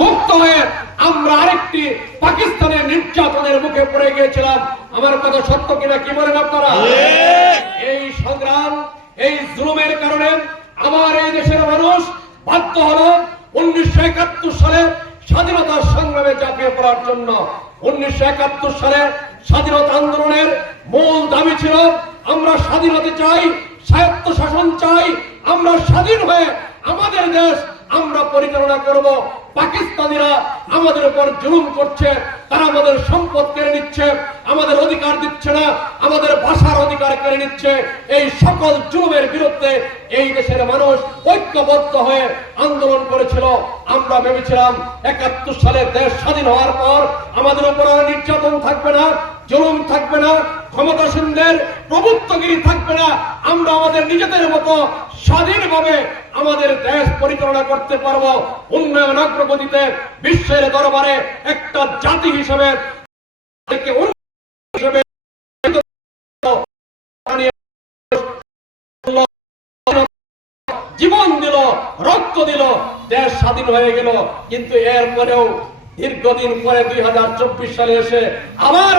মুক্ত হয়ে আমরা আরেকটি পাকিস্তানের নির্যাতনের মুখে পড়ে গিয়েছিলাম। আমার কথা সত্য কিনা কি বলেন আপনারা? এই সংগ্রাম এই জুলুমের কারণে আমার এই দেশের মানুষ বাধ্য হলো উনিশশো একাত্তর সালে স্বাধীনতা সংগ্রামে ঝাঁপিয়ে পড়ার জন্য। উনিশশো একাত্তর সালে স্বাধীনতা আন্দোলনের মূল দাবি ছিল আমরা স্বাধীনতা চাই স্বায়ত্ত শাসন চাই আমরা স্বাধীন হয়ে আমাদের দেশ পরিচালনা করব। পাকিস্তানিরা আমাদের উপর জুলুম করছে, তারা আমাদের সম্পদ কেড়ে নিচ্ছে, আমাদের অধিকার দিচ্ছে না, আমাদের ভাষার অধিকার কেড়ে নিচ্ছে। এই সকল জুলুমের বিরুদ্ধে এই দেশের মানুষ ঐক্যবদ্ধ হয়ে আন্দোলন করেছিল। আমরা ভেবেছিলাম একাত্তর সালে দেশ স্বাধীন হওয়ার পর আমাদের উপর নির্যাতন থাকবে না, জুলুম থাকবে না ক্ষমতাসীনদের প্রভুত্বগিরি থাকবে না। আমরা আমাদের নিজেদের মতো স্বাধীনভাবে আমাদের দেশ পরিচালনা করতে পারব। উন্নয়ন অগ্রগতিতে বিশ্বের দরবারে একটা জাতি হিসেবে জীবন দিল, রক্ত দিল, দেশ স্বাধীন হয়ে গেল। কিন্তু এরপরেও দীর্ঘদিন পরে দুই হাজার চব্বিশ সালে এসে আবার